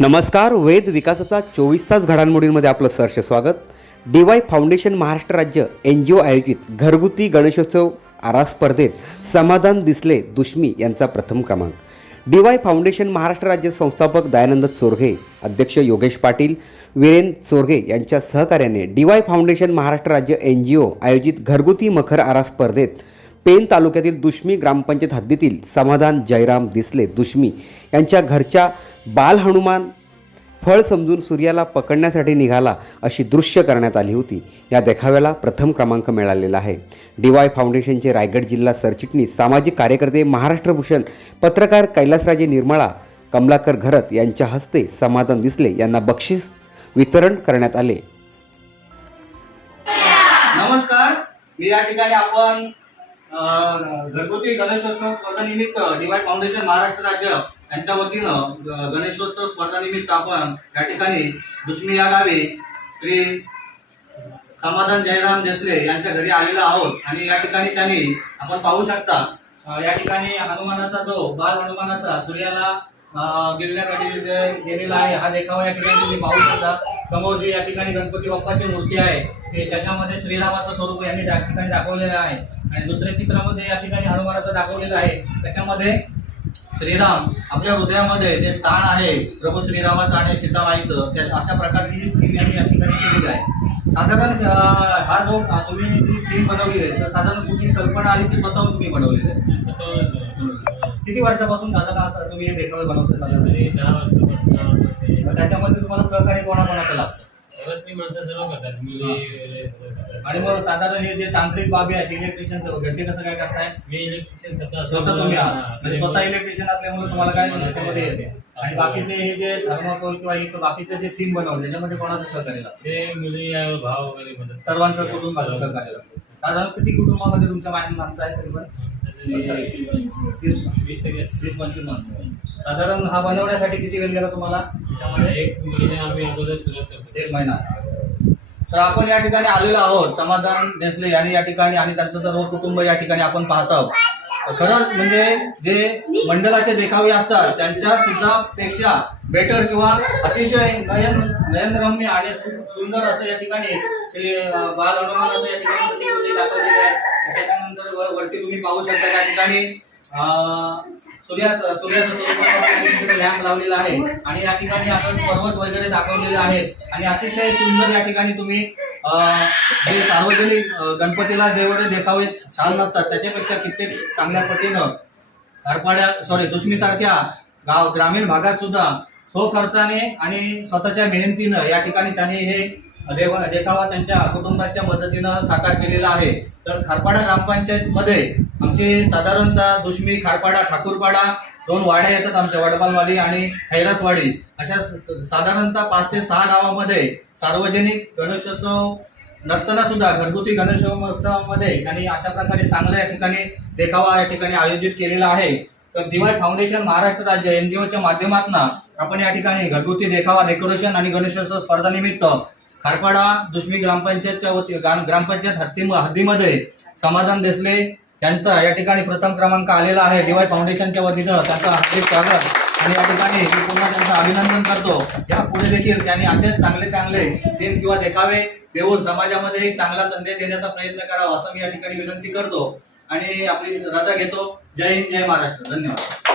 नमस्कार वेद विकासाचा चोवीस तास घडामोडींमध्ये आपलं सहर्ष स्वागत. डी वाय फाउंडेशन महाराष्ट्र राज्य एन जी ओ आयोजित घरगुती गणेशोत्सव आरा स्पर्धेत समाधान दिसले दुश्मी यांचा प्रथम क्रमांक. डी वाय फाउंडेशन महाराष्ट्र राज्य संस्थापक दयानंद चोरघे अध्यक्ष योगेश पाटील वीरेन चोरघे यांच्या सहकार्याने डी वाय फाउंडेशन महाराष्ट्र राज्य एन जी ओ आयोजित घरगुती मखर आरा स्पर्धेत पेन तालुक्यातील दुश्मी ग्रामपंचायत हद्दीतील समाधान जयराम दिसले. दुश्मी यांच्या घरच्या बाल हनुमान फळ समजून सूर्याला पकडण्यासाठी निघाला अशी दृश्य करण्यात आली होती. या देखाव्याला प्रथम क्रमांक मिळालेला आहे. डी वाय फाउंडेशनचे रायगड जिल्हा सरचिटणीस सामाजिक कार्यकर्ते महाराष्ट्रभूषण पत्रकार कैलासराजे निर्मळा कमलाकर घरत यांच्या हस्ते समाधान दिसले. यांना बक्षीस वितरण करण्यात आले. नमस्कार. मी या ठिकाणी आपण घरगुती गणेशोत्सव स्पर्धेनिमित्त डीवाय फाउंडेशन महाराष्ट्र राज्य यांच्या वतीनं गणेशोत्सव स्पर्धानिमित्त आपण या ठिकाणी दुश्मी या गावी श्री समाधान जयराम देसले यांच्या घरी आलेलो आहोत. आणि या ठिकाणी त्यांनी आपण पाहू शकता या ठिकाणी हनुमानाचा जो बाल हनुमानाचा सूर्याला अ, गिरण्यासाठी जे गेलेला आहे हा देखावा या ठिकाणी तुम्ही पाहू शकता. समोर जी या ठिकाणी गणपती बाप्पाची मूर्ती आहे ते त्याच्यामध्ये श्रीरामाचं स्वरूप यांनी त्या ठिकाणी दाखवलेलं आहे. आणि दुसऱ्या चित्रामध्ये या ठिकाणी हनुमानाचं दाखवलेलं आहे. त्याच्यामध्ये श्रीराम आपल्या हृदयामध्ये जे स्थान आहे प्रभू श्रीरामाचं आणि सीतामाईचं त्या अशा प्रकारची ही थीम यांनी या ठिकाणी केलेली आहे. साधारण हा जो तुम्ही जी थीम बनवली आहे तर साधारण कुठली कल्पना आली की स्वतःहून तुम्ही बनवलेली आहे? किती वर्षापासून साधारण आता तुम्ही हे देखावे बनवतो साधारण? दहा वाजतापासून ते मग त्याच्यामध्ये तुम्हाला सहकार्य कोणाकोणाचं लागतं? माणसं सर्व करतात. मुली. आणि मग साधारण हे जे तांत्रिक बाबी आहेत इलेक्ट्रिशियनचं वगैरे ते कसं काय करताय? मी इलेक्ट्रिशियन स्वतः स्वतः तुम्ही आहात. म्हणजे स्वतः इलेक्ट्रिशियन असल्यामुळे तुम्हाला काय त्याच्यामध्ये येते आणि बाकीचे हे जे थर्माकोल किंवा हे बाकीचे जे थीम बनवलं त्याच्यामध्ये कोणाचं सहकार्य लागतं? ते मुली या भाव वगैरे मदत सर्वांचं कुटुंबाचं सहकार्य लागतं. साधारण किती कुटुंबामध्ये तुमच्या माहिती माणसं आहेत तरी पण? वीस सगळे वीस पंचवीस माणसं साधारण हा बनवण्यासाठी किती वेळ गेला तुम्हाला? त्याच्यामध्ये एक महिना आम्ही अगोदर सुरुवात करतो. एक महिना. तर आपण या ठिकाणी आलेलो आहोत. समाधान देसले यांनी या ठिकाणी आणि त्यांचं सर्व कुटुंब या ठिकाणी आपण पाहत आहोत. खरंच म्हणजे जे मंडळाचे देखावे असतात त्यांच्या सुद्धा पेक्षा बेटर किंवा अतिशय नयन नयनरम्य आणि सु- सुंदर असं या ठिकाणी बाल हनुमानाचं या ठिकाणी प्रतिकृती दाखवलेली आहे. त्याच्यानंतर वरती तुम्ही पाहू शकता त्या ठिकाणी अं, सूर्याचं लॅम्प लावलेला आहे. आणि या ठिकाणी आपण पर्वत वगैरे दाखवलेले आहेत. आणि अतिशय सुंदर या ठिकाणी तुम्ही जे सार्वजनिक गणपतीला जेवढे देखावे छान नसतात त्याच्यापेक्षा कित्येक चांगल्या पटीनं खारपाड्या सॉरी दुश्मी सारख्या गाव ग्रामीण भागात सुद्धा सो खर्चाने आणि स्वतःच्या मेहनतीनं या ठिकाणी त्यांनी हे देवा देखावा त्यांच्या कुटुंबाच्या मदतीनं साकार केलेला आहे. तर खारपाडा ग्रामपंचायतमध्ये आमचे साधारणतः दुश्मी खारपाडा ठाकूरपाडा दोन वाड्या येतात आमच्या वडबालवाडी आणि खैरासवाडी. अशा साधारणतः पाच ते सहा गावामध्ये सार्वजनिक गणेशोत्सव नसताना सुद्धा घरगुती गणेशोत्सवामध्ये आणि अशा प्रकारे चांगल्या या ठिकाणी देखावा या ठिकाणी आयोजित केलेला आहे. तर दिवाय फाउंडेशन महाराष्ट्र राज्य एन जी ओच्या माध्यमातून आपण या ठिकाणी घरगुती देखावा डेकोरेशन आणि गणेशोत्सव स्पर्धानिमित्त खारपाडा दुश्मी ग्रामपंचायतच्या वती ग्रामपंचायत हद्दी हद्दीमध्ये समाधान देसले यांचा या ठिकाणी प्रथम क्रमांक आलेला आहे. डीवाय फाउंडेशनच्या वतीनं त्यांचा हार्दिक स्वागत. आणि या ठिकाणी मी पुन्हा त्यांचं अभिनंदन करतो. या पुढे देखील त्यांनी असेच चांगले चांगले थीम किंवा देखावे देऊन समाजामध्ये एक चांगला संदेश देण्याचा प्रयत्न करावा असं मी या ठिकाणी विनंती करतो. आणि आपली रजा घेतो. जय हिंद जय महाराष्ट्र. धन्यवाद.